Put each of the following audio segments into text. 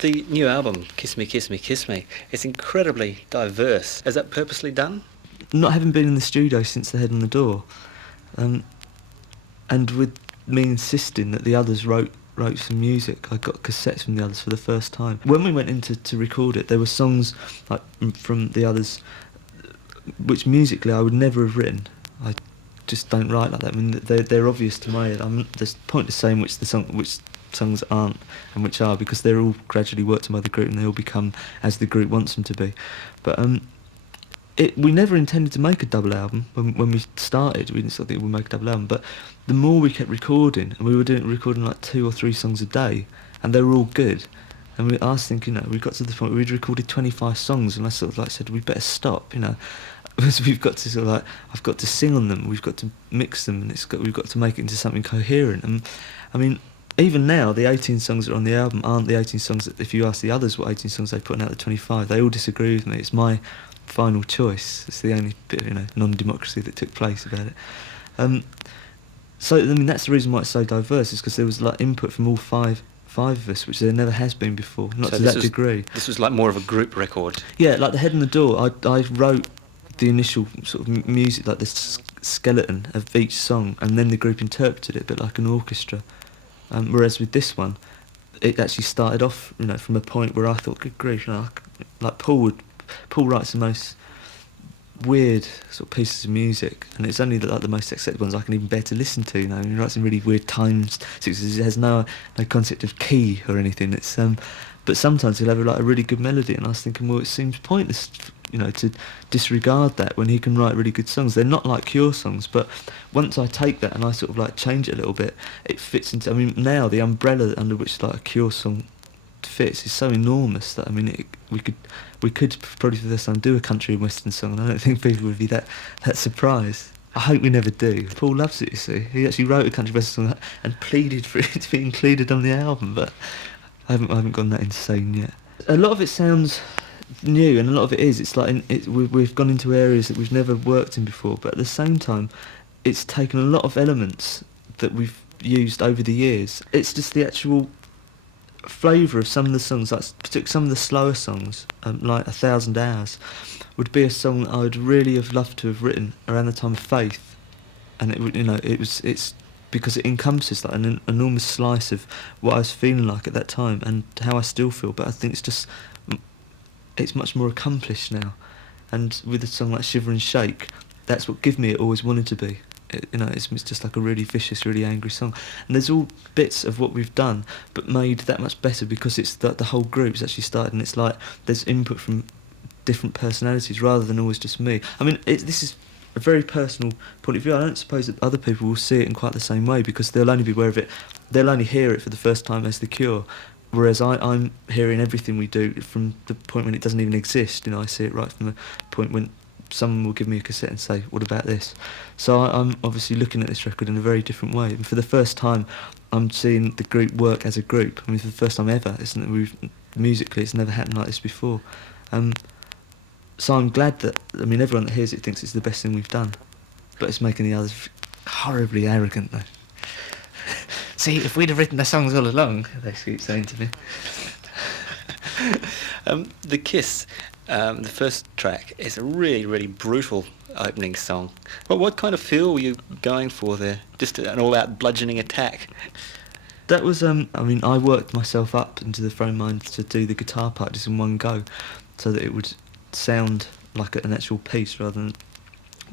The new album, Kiss Me, Kiss Me, Kiss Me, it's incredibly diverse. Is that purposely done? Not having been in the studio since The Head on the Door, and with me insisting that the others wrote some music, I got cassettes from the others for the first time. When we went in to record it, there were songs like from the others which musically I would never have written. I just don't write like that. I mean, they're obvious to my head. There's pointless saying which songs aren't and which are, because they're all gradually worked on by the group and they all become as the group wants them to be. But we never intended to make a double album when we started. We didn't sort of think we'd make a double album, but the more we kept recording, and we were recording like 2 or 3 songs a day, and they were all good. And I was thinking, we got to the point where we'd recorded 25 songs, and I sort of like said, we better stop, because we've got to sort of like, I've got to sing on them, we've got to mix them, and we've got to make it into something coherent. And I mean, even now, the 18 songs that are on the album aren't the 18 songs that, if you ask the others what 18 songs they put out of the 25, they all disagree with me. It's my final choice. It's the only bit of non-democracy that took place about it. So I mean, that's the reason why it's so diverse, is because there was like input from all five of us, which there never has been before, not to that degree. This was like more of a group record. Yeah, like The Head on the Door, I wrote the initial sort of music, like the skeleton of each song, and then the group interpreted it a bit like an orchestra. Whereas with this one, it actually started off, from a point where I thought, good grief, like Paul writes the most weird sort of pieces of music, and it's only like the most acceptable ones I can even bear to listen to. He writes in really weird times. It has no concept of key or anything. It's but sometimes he'll have like a really good melody, and I was thinking, well, it seems pointless, to disregard that when he can write really good songs. They're not like Cure songs, but once I take that and I sort of like change it a little bit, it fits into. I mean, now the umbrella under which like a Cure song fits is so enormous that we could probably for this time do a country and western song, and I don't think people would be that surprised. I hope we never do. Paul loves it, you see. He actually wrote a country western song and pleaded for it to be included on the album, but I haven't gone that insane yet. A lot of it sounds new, and a lot of it is. It's like we've gone into areas that we've never worked in before, but at the same time, it's taken a lot of elements that we've used over the years. It's just the actual flavour of some of the songs, like particularly some of the slower songs, like 1,000 Hours, would be a song that I would really have loved to have written around the time of Faith, and it would, it's because it encompasses like an enormous slice of what I was feeling like at that time and how I still feel. But I think it's much more accomplished now, and with a song like Shiver and Shake, that's what Give Me It always wanted to be. It's just like a really vicious, really angry song, and there's all bits of what we've done, but made that much better because it's the whole group's actually started, and it's like there's input from different personalities rather than always just me. I mean, this is a very personal point of view. I don't suppose that other people will see it in quite the same way, because they'll only be aware of it, they'll only hear it for the first time as The Cure, whereas I'm hearing everything we do from the point when it doesn't even exist. I see it right from the point when someone will give me a cassette and say, what about this? So I'm obviously looking at this record in a very different way, and for the first time I'm seeing the group work as a group. I mean, for the first time ever, musically it's never happened like this before. So I'm glad that, everyone that hears it thinks it's the best thing we've done, but it's making the others horribly arrogant though. See, if we'd have written the songs all along, they keep saying to me. The Kiss, the first track, is a really, really brutal opening song. Well, what kind of feel were you going for there? Just an all-out bludgeoning attack? That was, I worked myself up into the frame of mind to do the guitar part just in one go, so that it would sound like an actual piece rather than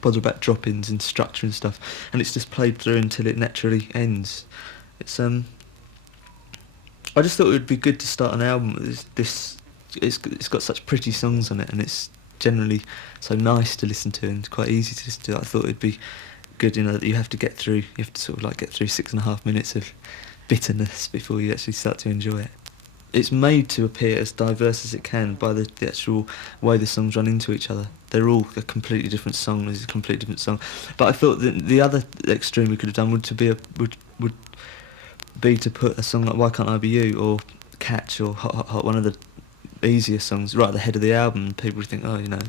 bother about drop-ins and structure and stuff. And it's just played through until it naturally ends. It's I just thought it would be good to start an album with this. It's got such pretty songs on it, and it's generally so nice to listen to and quite easy to listen to. I thought it'd be good, that you have to get through 6.5 minutes of bitterness before you actually start to enjoy it. It's made to appear as diverse as it can by the actual way the songs run into each other. They're all a completely different song. This is a completely different song. But I thought that the other extreme we could have done would be to put a song like Why Can't I Be You or Catch or Hot Hot Hot, one of the easier songs, right at the head of the album. People would think,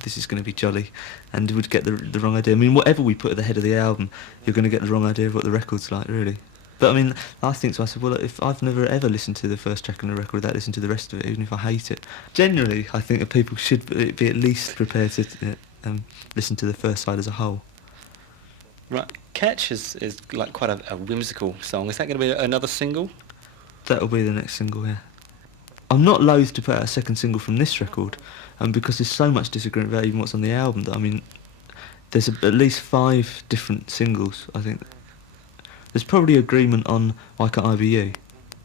this is going to be jolly, and would get the wrong idea. I mean, whatever we put at the head of the album, you're going to get the wrong idea of what the record's like, really. But I mean, I think to myself, well, if I've never ever listened to the first track on a record without listening to the rest of it, even if I hate it. Generally, I think that people should be at least prepared to listen to the first side as a whole. Right. Catch is like quite a whimsical song. Is that going to be another single? That'll be the next single, yeah. I'm not loath to put out a second single from this record, because there's so much disagreement about even what's on the album that, I mean, there's at least 5 different singles, I think. There's probably agreement on Why Can't I Be You.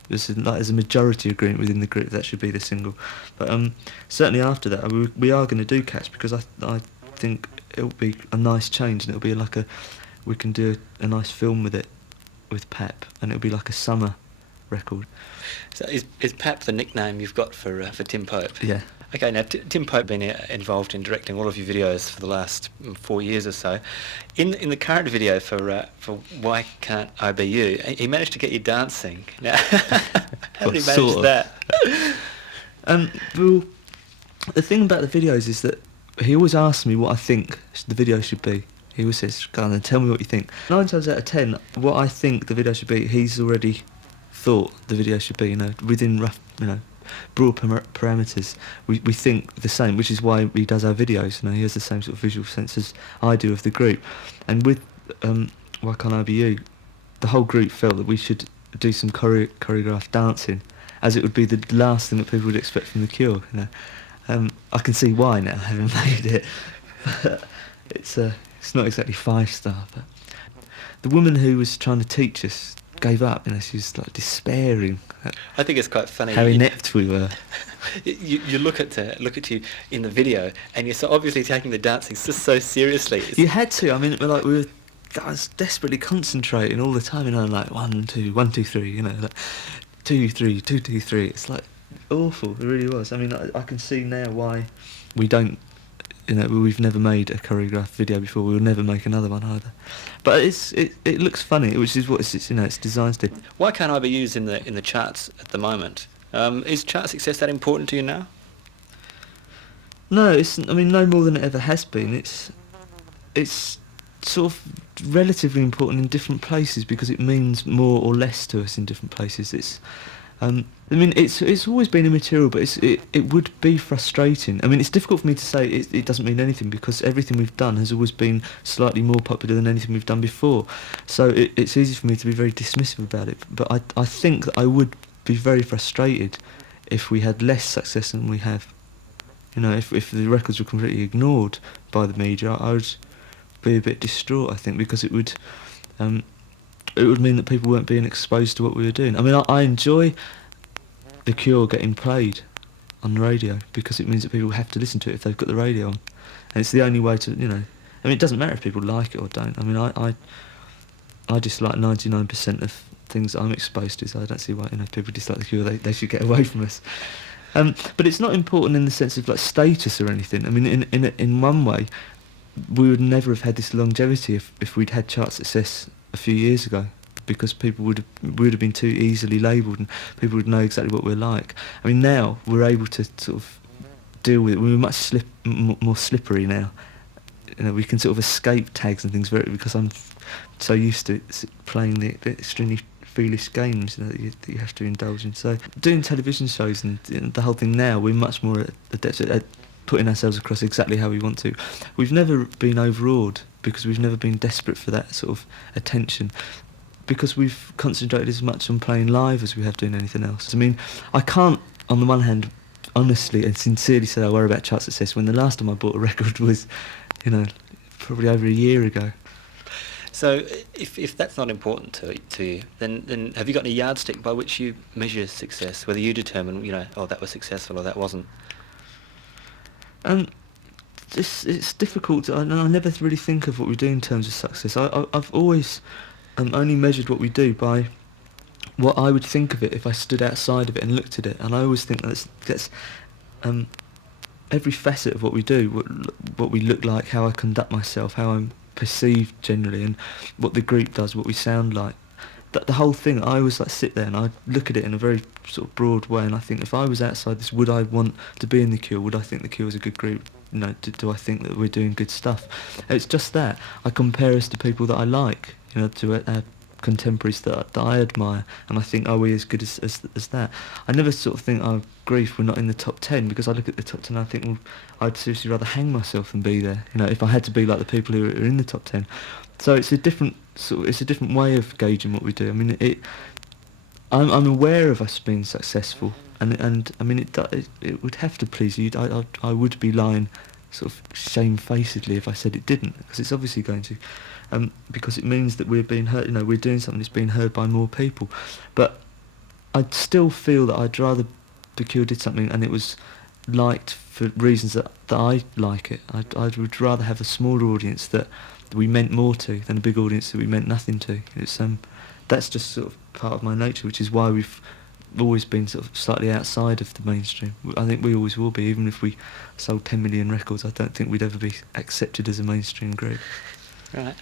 There's a majority agreement within the group that should be the single. But certainly after that, we are going to do Catch, because I think it'll be a nice change, and it'll be like we can do a nice film with it, with Pep, and it'll be like a summer record. So is Pap the nickname you've got for Tim Pope? Yeah. Okay, now Tim Pope been involved in directing all of your videos for the last 4 years or so. In the current video for Why Can't I Be You, he managed to get you dancing. Now, how did he manage that? Well, the thing about the videos is that he always asks me what I think the video should be. He always says, "Go on then, tell me what you think." 9 times out of 10, what I think the video should be, he's already thought the video should be, within rough, broad parameters. We think the same, which is why he does our videos. He has the same sort of visual sense as I do of the group. And with Why Can't I Be You, the whole group felt that we should do some choreographed dancing, as it would be the last thing that people would expect from The Cure. I can see why now, having made it. It's not exactly 5-star, but the woman who was trying to teach us gave up. She was like despairing. I think it's quite funny how inept we were. You look at you in the video, and you're so obviously taking the dancing so seriously. You had to. I mean, I was desperately concentrating all the time. Like 1 2 1 2 3. Like 2 3 2 2 3. It's like awful. It really was. I mean, I can see now why we don't. We've never made a choreographed video before. We'll never make another one either. But it looks funny, which is what it's designed to do. Why Can't I Be Used in the charts at the moment? Is chart success that important to you now? No, no more than it ever has been. It's sort of relatively important in different places because it means more or less to us in different places. It's always been immaterial, but it would be frustrating. It's difficult for me to say it doesn't mean anything because everything we've done has always been slightly more popular than anything we've done before. So it's easy for me to be very dismissive about it. But I think that I would be very frustrated if we had less success than we have. If the records were completely ignored by the media, I would be a bit distraught, I think, because it would mean that people weren't being exposed to what we were doing. I enjoy The Cure getting played on the radio because it means that people have to listen to it if they've got the radio on. And it's the only way to, it doesn't matter if people like it or don't. I dislike 99% of things that I'm exposed to, so I don't see why, people dislike The Cure, they should get away from us. But it's not important in the sense of like status or anything. In one way, we would never have had this longevity if we'd had chart success a few years ago, because people would have been too easily labelled and people would know exactly what we're like. Now we're able to sort of deal with it. We're much more slippery now. We can sort of escape tags and things because I'm so used to playing the extremely foolish games that you have to indulge in. So doing television shows and the whole thing now, we're much more adept at putting ourselves across exactly how we want to. We've never been overawed because we've never been desperate for that sort of attention, because we've concentrated as much on playing live as we have doing anything else. I can't, on the one hand, honestly and sincerely say I worry about chart success when the last time I bought a record was, probably over a year ago. So if that's not important to you, then have you got any yardstick by which you measure success, whether you determine, that was successful or that wasn't? It's difficult. I never really think of what we do in terms of success. I've always only measured what we do by what I would think of it if I stood outside of it and looked at it. And I always think that's every facet of what we do, what we look like, how I conduct myself, how I'm perceived generally, and what the group does, what we sound like. The whole thing, I always sit there and I look at it in a very sort of broad way, and I think if I was outside this, would I want to be in The Cure? Would I think The Cure is a good group? Do I think that we're doing good stuff? It's just that I compare us to people that I like, to our contemporaries that I admire, and I think, are we as good as that? I never sort of think, oh, grief, we're not in the top 10, because I look at the top 10 and I think, well, I'd seriously rather hang myself than be there, you know, if I had to be like the people who are in the top 10. So it's a different way of gauging what we do. I mean, I'm aware of us being successful, and I mean, it would have to please you. I would be lying sort of shamefacedly if I said it didn't, because it's obviously going to, because it means that we're being heard, you know, we're doing something that's being heard by more people. But I'd still feel that I'd rather Picure did something and it was liked for reasons that I like it. I would rather have a smaller audience that we meant more to than a big audience that we meant nothing to. It's that's just sort of part of my nature, which is why we've always been sort of slightly outside of the mainstream. I think we always will be, even if we sold 10 million records. I don't think we'd ever be accepted as a mainstream group. Right.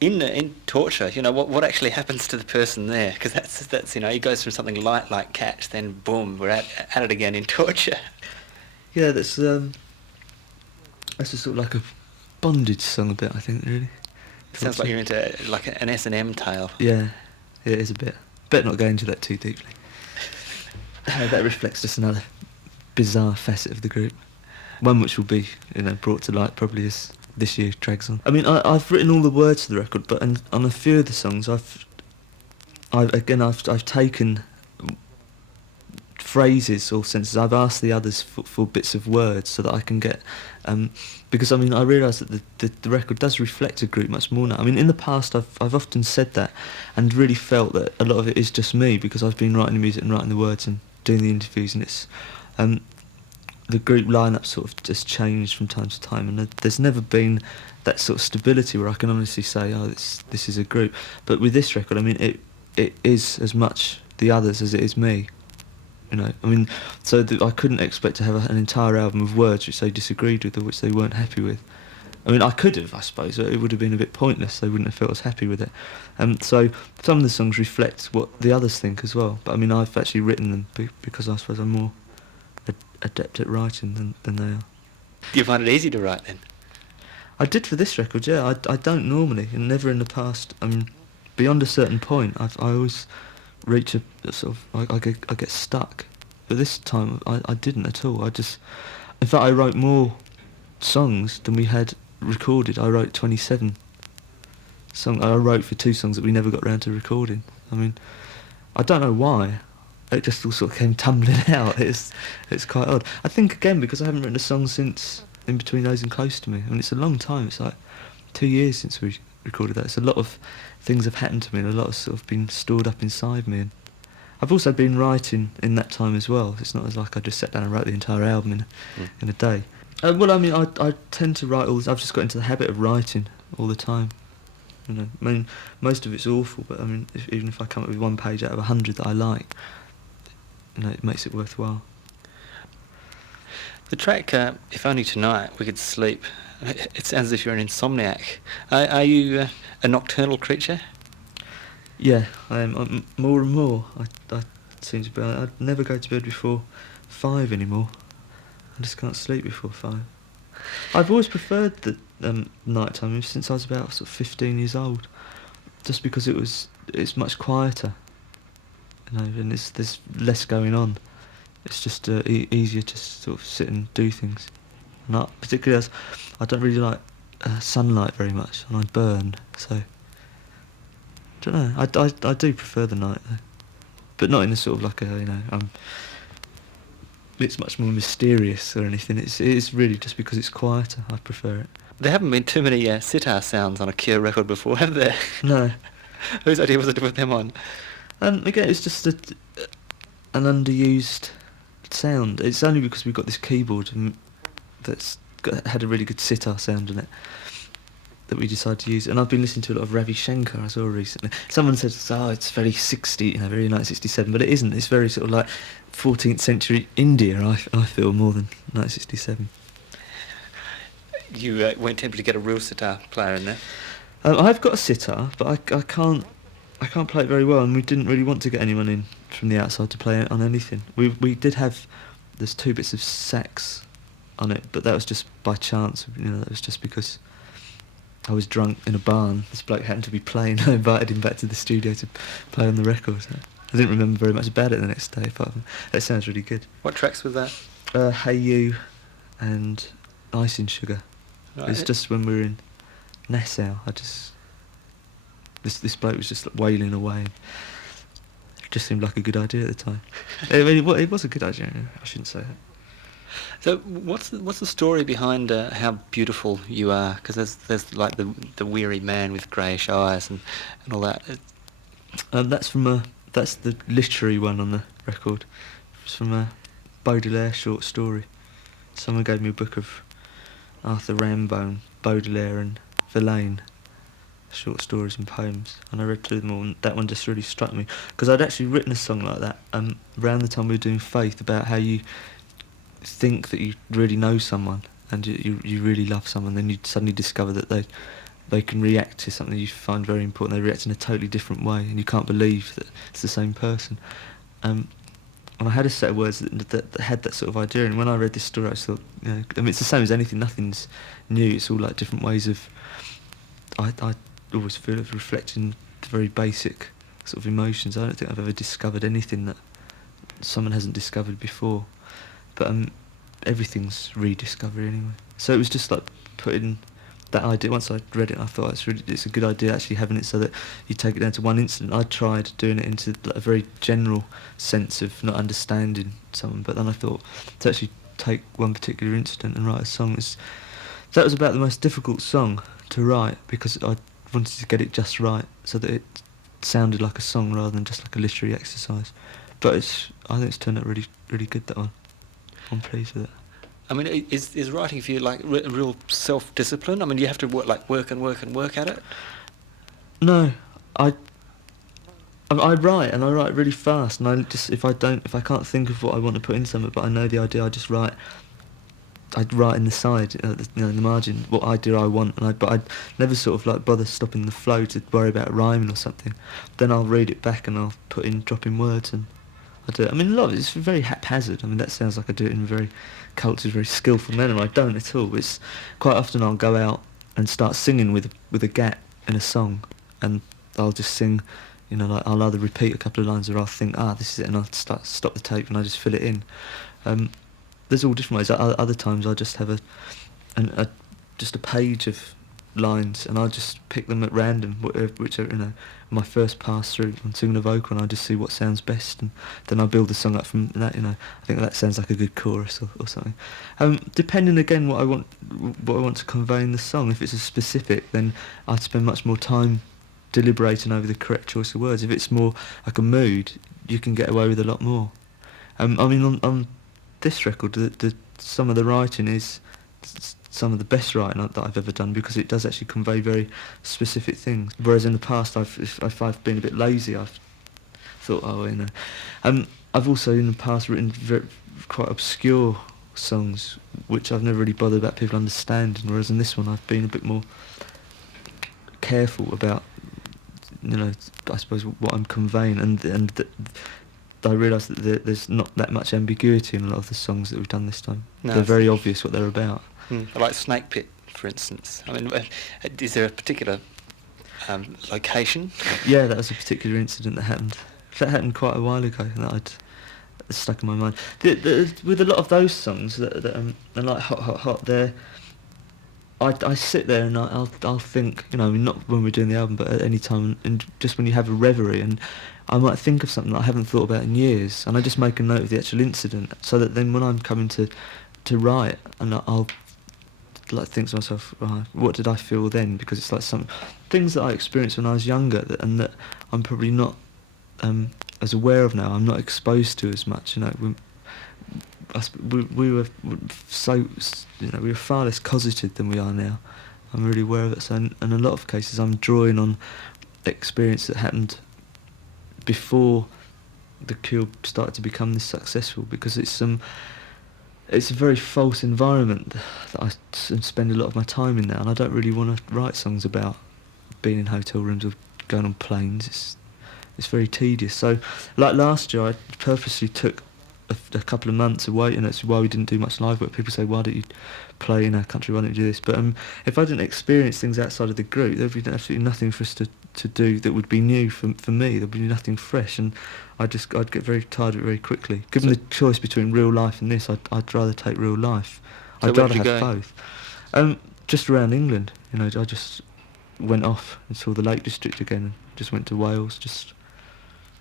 In Torture, you know, what actually happens to the person there? Because that's you know, he goes from something light like Catch, then boom, we're at it again in Torture. Yeah, that's just sort of like a bondage song a bit, I think, really. Sounds like you're into like an S&M tale. Yeah, it is a bit. Better not go into that too deeply. That reflects just another bizarre facet of the group. One which will be, you know, brought to light probably as this year drags on. I mean, I've written all the words to the record, but on a few of the songs, I've taken phrases or sentences. I've asked the others for bits of words so that I can get, because I mean, I realise that the record does reflect a group much more now. I mean, in the past I've often said that and really felt that a lot of it is just me, because I've been writing the music and writing the words and doing the interviews, and it's the group lineup sort of just changed from time to time, and there's never been that sort of stability where I can honestly say, oh, this is a group. But with this record, I mean, it is as much the others as it is me. You know, I mean, so I couldn't expect to have an entire album of words which they disagreed with or which they weren't happy with. I mean, I could have, I suppose, but it would have been a bit pointless. They wouldn't have felt as happy with it. So some of the songs reflect what the others think as well. But I mean, I've actually written them because I suppose I'm more adept at writing than they are. Do you find it easy to write then? I did for this record, yeah. I don't normally, and never in the past. I mean, beyond a certain point, I always reach a sort of, I get stuck. But this time I didn't at all. In fact, I wrote more songs than we had recorded. I wrote 27 songs. I wrote for 2 songs that we never got round to recording. I mean, I don't know why. It just all sort of came tumbling out. It's quite odd. I think, again, because I haven't written a song since In Between Those and Close to Me. I mean, it's a long time. It's like 2 years since we recorded that. So a lot of things have happened to me, and a lot of sort of been stored up inside me. And I've also been writing in that time as well. It's not as like I just sat down and wrote the entire album in a day. Well, I mean, I tend to write I've just got into the habit of writing all the time. You know, I mean, most of it's awful, but I mean, even if I come up with 1 page out of 100 that I like, you know, it makes it worthwhile. The track, If Only Tonight We Could Sleep, it sounds as if you're an insomniac. Are you a nocturnal creature? Yeah, I am. I'm more and more. I seem to be. I'd never go to bed before 5 anymore. I just can't sleep before 5. I've always preferred the night time since I was about sort of 15 years old, just because it's much quieter, you know, and there's less going on. It's just easier to sort of sit and do things. And particularly as I don't really like sunlight very much, and I burn, so I don't know. I do prefer the night though, but not in a sort of like a, you know, it's much more mysterious or anything. It's really just because it's quieter. I prefer it. There haven't been too many sitar sounds on a Cure record before, have there? No. Whose idea was it to put them on? Again, it's just an underused sound. It's only because we've got this keyboard that's had a really good sitar sound in it that we decided to use it. And I've been listening to a lot of Ravi Shankar as well recently. Someone says, oh, it's very 60, you know, very 1967, but it isn't. It's very sort of like 14th century India, I feel, more than 1967. You weren't tempted to get a real sitar player in there? I've got a sitar, but I can't play it very well, and we didn't really want to get anyone in from the outside to play it on anything. We did have, there's 2 bits of sax on it, but that was just by chance. You know, that was just because I was drunk in a barn. This bloke happened to be playing. I invited him back to the studio to play on the record. I didn't remember very much about it the next day, but that sounds really good. What tracks was that? Hey You and Icing Sugar. Right. It's just when we were in Nassau. This bloke was just wailing away. It just seemed like a good idea at the time. I mean, it was a good idea. I shouldn't say that. So what's the story behind How Beautiful You Are? Because there's like the weary man with greyish eyes and all that. That's the literary one on the record. It's from a Baudelaire short story. Someone gave me a book of Arthur Rimbaud, Baudelaire and Verlaine, short stories and poems, and I read through them all, and that one just really struck me, because I'd actually written a song like that around the time we were doing Faith, about how you think that you really know someone and you really love someone, then you suddenly discover that they can react to something you find very important. They react in a totally different way, and you can't believe that it's the same person. And I had a set of words that had that sort of idea, and when I read this story I thought, I mean, it's the same as anything, nothing's new, it's all like different ways of, I always feel of reflecting the very basic sort of emotions. I don't think I've ever discovered anything that someone hasn't discovered before, but everything's rediscovery anyway. So it was just like putting that idea, once I read it I thought it's a good idea actually having it so that you take it down to one incident. I tried doing it into like a very general sense of not understanding someone, but then I thought to actually take one particular incident and write a song, that was about the most difficult song to write, because I wanted to get it just right so that it sounded like a song rather than just like a literary exercise. But I think it's turned out really, really good, that one. I'm pleased with it. I mean, is writing for you like real self-discipline? I mean, you have to work at it? No, I write, and I write really fast, and I just if I can't think of what I want to put in something, but I know the idea, I'd write in the side, in the margin, what idea I want, but I'd never sort of like bother stopping the flow to worry about rhyming or something. Then I'll read it back and I'll drop in words, and I do it. I mean, a lot of it's very haphazard. I mean, that sounds like I do it in a very cultured, very skillful manner. I don't at all. It's quite often I'll go out and start singing with a gap in a song, and I'll just sing, like I'll either repeat a couple of lines or I'll think, this is it, and I'll stop the tape and I just fill it in. There's all different ways. Other times I just have just a page of lines, and I'll just pick them at random, which are my first pass through. I'm singing a vocal and I just see what sounds best, and then I build the song up from that. I think that sounds like a good chorus or something. Depending again what I want to convey in the song. If it's a specific, then I'd spend much more time deliberating over the correct choice of words. If it's more like a mood, you can get away with a lot more. I mean, on this record, some of the writing is some of the best writing that I've ever done, because it does actually convey very specific things. Whereas in the past, if I've been a bit lazy, I've thought, I've also in the past written quite obscure songs, which I've never really bothered about people understanding. Whereas in this one, I've been a bit more careful about, I suppose, what I'm conveying, and I realise that there's not that much ambiguity in a lot of the songs that we've done this time. No, they're very obvious what they're about. Like Snake Pit, for instance. I mean, is there a particular location? Yeah, that was a particular incident that happened. That happened quite a while ago, and that stuck in my mind. With a lot of those songs that are like hot, I sit there and I'll think, not when we're doing the album, but at any time, and just when you have a reverie, and I might think of something that I haven't thought about in years, and I just make a note of the actual incident, so that then when I'm coming to write, and I'll like think to myself, right, what did I feel then? Because it's like some things that I experienced when I was younger, and that I'm probably not as aware of now. I'm not exposed to as much. We were so, we were far less cosseted than we are now. I'm really aware of it. So in a lot of cases, I'm drawing on experience that happened before the Cure started to become this successful, because it's a very false environment that I spend a lot of my time in now, and I don't really want to write songs about being in hotel rooms or going on planes. It's very tedious. So, like last year, I purposely took a couple of months away, and that's why we didn't do much live work. People say, why don't you play in our country, why don't you do this? But if I didn't experience things outside of the group, there'd be absolutely nothing for us to do that would be new for me. There'd be nothing fresh, and I'd get very tired of it very quickly. Given the choice between real life and this, I'd rather take real life. So I'd where rather did you have go? both. Just around England, I just went off and saw the Lake District again, and just went to Wales, just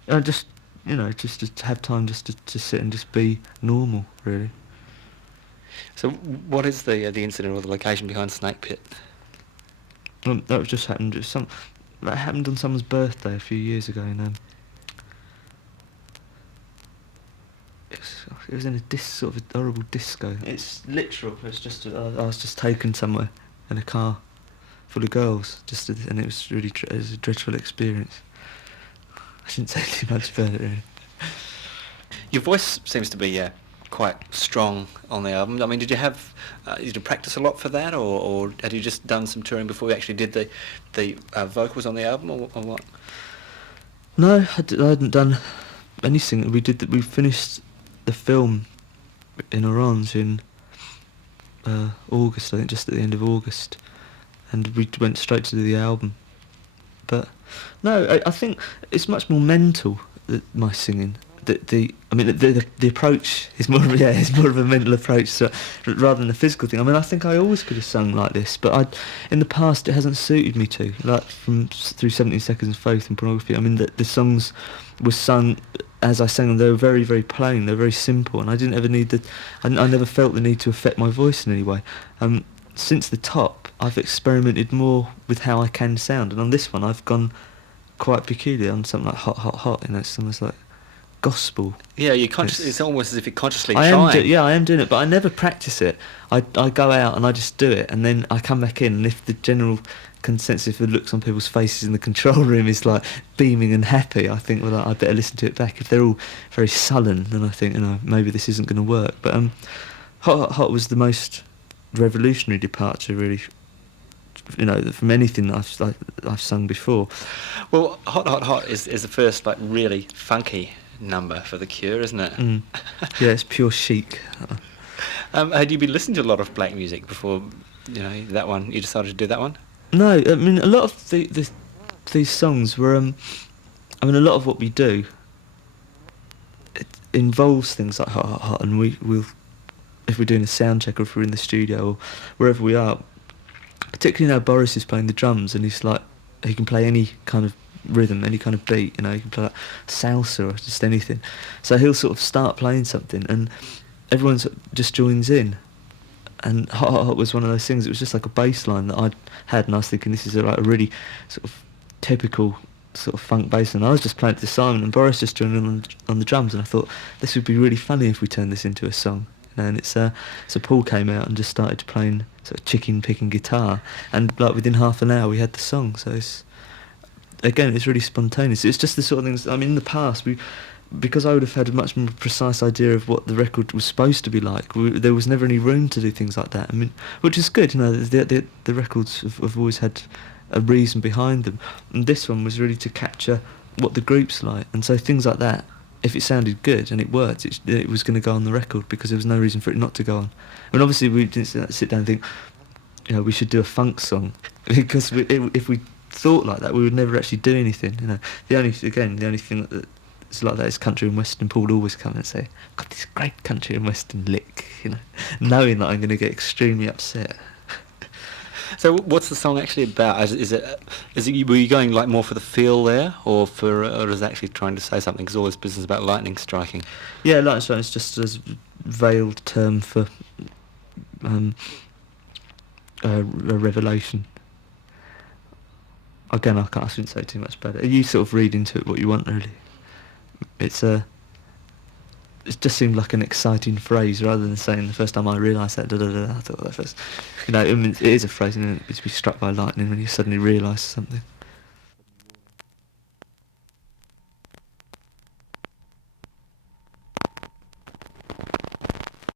to have time just to sit and just be normal, really. So what is the incident or the location behind Snake Pit? That just happened. That happened on someone's birthday a few years ago, and it was in a sort of a horrible disco. It's literal. It's just I was just taken somewhere in a car full of girls, and it was really it was a dreadful experience. I shouldn't say too much about it, really. Your voice seems to be quite strong on the album. I mean, did you practice a lot for that, or had you just done some touring before you actually did the vocals on the album, or what? No, I hadn't done anything. We finished the film in Orange in August, I think, just at the end of August, and we went straight to do the album. But no, I think it's much more mental, my singing. The approach is more of a mental approach, so, rather than a physical thing. I mean, I think I always could have sung like this, but in the past it hasn't suited me to. Like through 17 Seconds of Faith and Pornography, I mean, the songs were sung as I sang them. They were very, very plain. They were very simple, and I didn't ever need I never felt the need to affect my voice in any way. Since the top, I've experimented more with how I can sound, and on this one I've gone quite peculiar on something like Hot, Hot, Hot. It's almost like gospel. Yeah, it's almost as if you're consciously I trying. I am doing it, but I never practice it. I go out and I just do it, and then I come back in, and if the general consensus, if the looks on people's faces in the control room is like beaming and happy, I think, well, I better listen to it back. If they're all very sullen, then I think, maybe this isn't going to work. But Hot, Hot, Hot was the most revolutionary departure, really, from anything that I've sung before. Well, Hot, Hot, Hot is the first really funky number for The Cure, isn't it? Yeah, it's pure chic. Had you been listening to a lot of black music before, that one? You decided to do that one? No, I mean, a lot of these songs were, a lot of what we do, it involves things like Hot, Hot, Hot, and we'll, if we're doing a sound check or if we're in the studio or wherever we are, particularly now Boris is playing the drums, and he's like, he can play any kind of rhythm, any kind of beat, he can play like salsa or just anything. So he'll sort of start playing something and everyone sort of just joins in. And Hot, Hot, Hot was one of those things. It was just like a bass line that I'd had, and I was thinking, this is a really sort of typical sort of funk bass line. I was just playing it to Simon, and Boris just joined in on the drums, and I thought this would be really funny if we turned this into a song. And so Paul came out and just started playing sort of chicken picking guitar, and within half an hour we had the song. So it's really spontaneous. It's just the sort of things. I mean, in the past because I would have had a much more precise idea of what the record was supposed to be like. There was never any room to do things like that. I mean, which is good. The records have always had a reason behind them, and this one was really to capture what the group's like. And so things like that, if it sounded good and it worked, it was going to go on the record because there was no reason for it not to go on. I mean, obviously we didn't sit down and think, we should do a funk song, because if we thought like that, we would never actually do anything. The only thing that's like that is country and western. Paul would always come and say, "I've got this great country and western lick," knowing that I'm going to get extremely upset. So what's the song actually about? Were you going more for the feel there, or is it actually trying to say something? Because all this business about lightning striking. Yeah, lightning striking is just a veiled term for a revelation. Again, I shouldn't say too much about it. You sort of read into it what you want, really. It just seemed like an exciting phrase rather than saying the first time I realised that. I thought that first, it is a phrase, isn't it? It's to be struck by lightning when you suddenly realise something.